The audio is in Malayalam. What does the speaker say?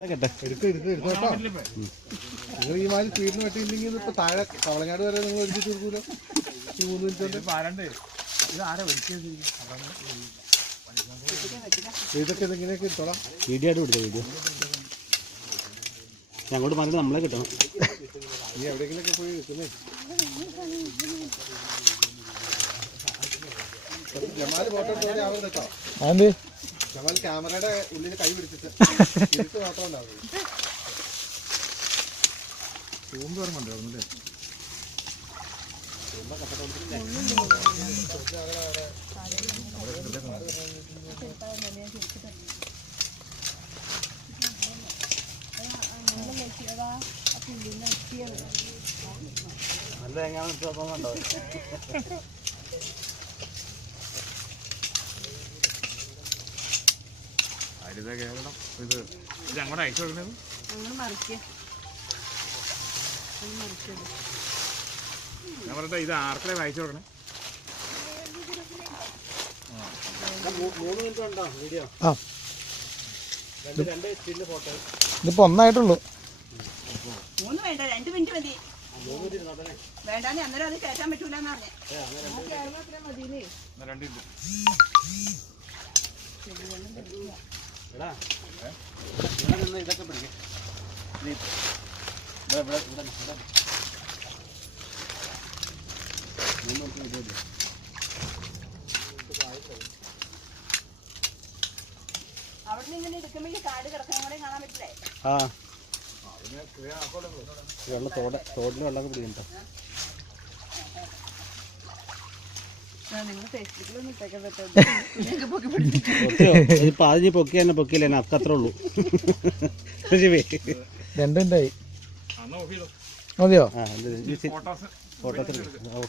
നിങ്ങൾ ഈ മാതിരി സ്പീഡിന് പറ്റിയില്ലെങ്കിൽ ഇപ്പൊ താഴെ കവളങ്ങാട് വരെ നിങ്ങൾ ഒരുമിച്ച് കൊടുക്കൂലോ ഈ 3 മിനിറ്റ് ഇതൊക്കെ ഇതെങ്ങനെയൊക്കെ ഇട്ടോളാം വീഡിയോ ആയിട്ട് കൊടുത്തോ വീഡിയോ ഞങ്ങോട്ട് പറഞ്ഞിട്ട് നമ്മളെ കിട്ടണം നീ എവിടെയെങ്കിലൊക്കെ പോയി കിട്ടുന്നേ ജമാല് ഫോട്ടോ എടുത്തോടെ ആവും കേട്ടോ ജമാൽ ക്യാമറയുടെ ഉള്ളിൽ കൈ പിടിച്ചിട്ട് ഇരുട്ട് മാത്രം ഉണ്ടാവും തൂമ്പ് പറഞ്ഞുണ്ടാവുന്നല്ലേ നല്ല എങ്ങനെയാണെന്ന് ഹരിത കേരളം ഇത് അങ്ങോട്ട് അയച്ചു കൊടുക്കുന്നത് ഞാൻ പറഞ്ഞിട്ട് ഇത് ആർക്കേ അയച്ചു കൊടുക്കണേ ഇതിപ്പോ ഒന്നായിട്ടുള്ളൂ 3 വേണ്ട 2 മിനിറ്റ് മതി വേണ്ടാന്ന് അന്നേരം അത് കയറ്റാൻ പറ്റൂലെന്ന് പറഞ്ഞേ ഇതൊക്കെ പിടിക്കും അവിടെ നിന്ന് ഇങ്ങനെ എടുക്കുമ്പോൾ കാട് കിടക്കാൻ കൂടെ കാണാൻ പറ്റില്ലേ ആ തോടിന് വെള്ളമൊക്കെ പിടിക്കണ്ടോ നിങ്ങൾ ഫേസ്ബുക്കിലൊന്നും ഇട്ടേക്കാൻ പറ്റും ഇപ്പൊ അതിന് പൊക്കി തന്നെ പൊക്കിയില്ല തന്നെ അക്കത്രേ ഉള്ളൂ രണ്ടുണ്ടായി മതിയോ ഫോട്ടോസ്